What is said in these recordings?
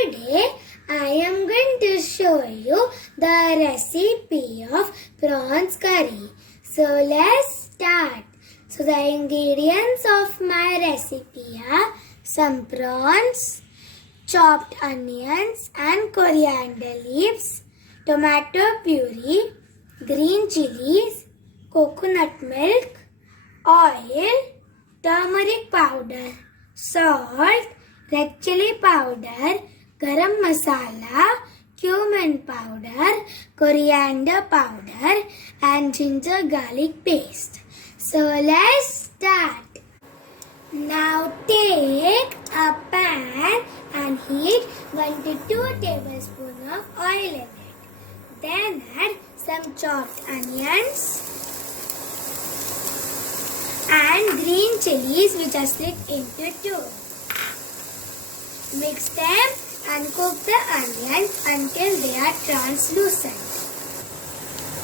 Today I am going to show you the recipe of prawns curry. So let's start. So the ingredients of my recipe are some prawns, chopped onions and coriander leaves, tomato puree, green chilies, coconut milk, oil, turmeric powder, salt, red chili powder, garam masala, cumin powder, coriander powder and ginger garlic paste. So let's start. Now take a pan and heat 1 to 2 tablespoons of oil in it. Then add some chopped onions and green chilies which are split into two. Mix them and cook the onions until they are translucent.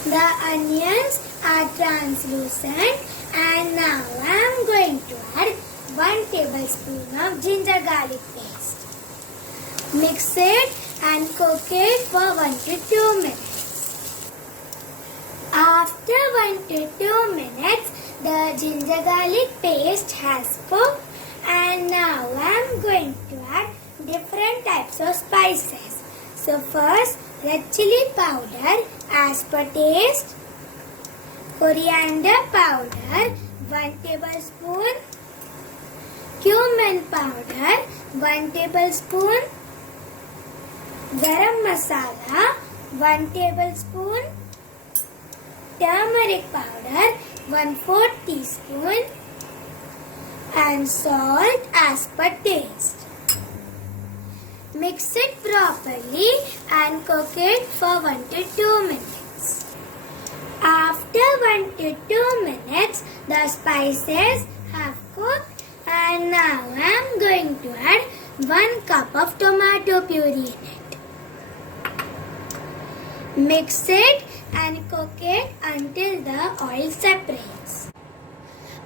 The onions are translucent and now I am going to add 1 tablespoon of ginger garlic paste. Mix it and cook it for 1 to 2 minutes. After 1 to 2 minutes, the ginger garlic paste has cooked and now I am going to add different types of spices. So first, red chili powder as per taste, coriander powder 1 tablespoon, cumin powder 1 tablespoon, garam masala 1 tablespoon, turmeric powder 1/4 teaspoon and salt as per taste. Mix it properly and cook it for 1 to 2 minutes. After 1 to 2 minutes, the spices have cooked and now I am going to add 1 cup of tomato puree in it. Mix it and cook it until the oil separates.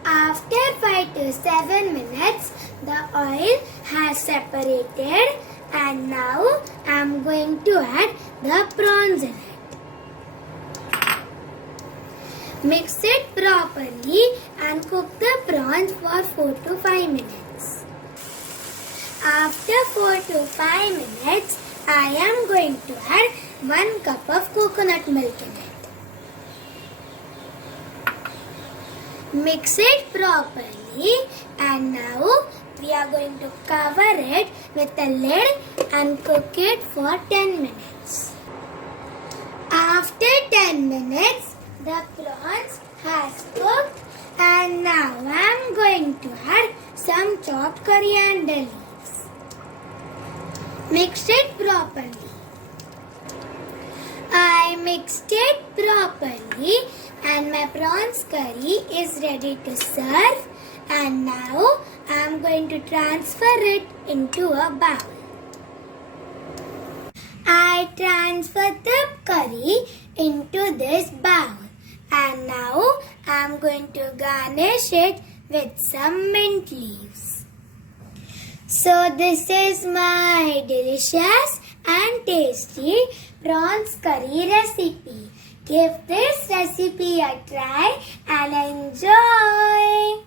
After 5 to 7 minutes, the oil has separated and now I am going to add the prawns in it. Mix it properly and cook the prawns for 4 to 5 minutes. After 4 to 5 minutes, I am going to add 1 cup of coconut milk in it. Mix it properly and now we are going to cover it with a lid and cook it for 10 minutes. After 10 minutes, the prawns has cooked and now I am going to add some chopped coriander leaves. Mix it properly. I mixed it properly and my prawns curry is ready to serve and now I am going to transfer it into a bowl. I transfer the curry into this bowl and now I am going to garnish it with some mint leaves. So this is my delicious and tasty prawns curry recipe. Give this recipe a try and enjoy.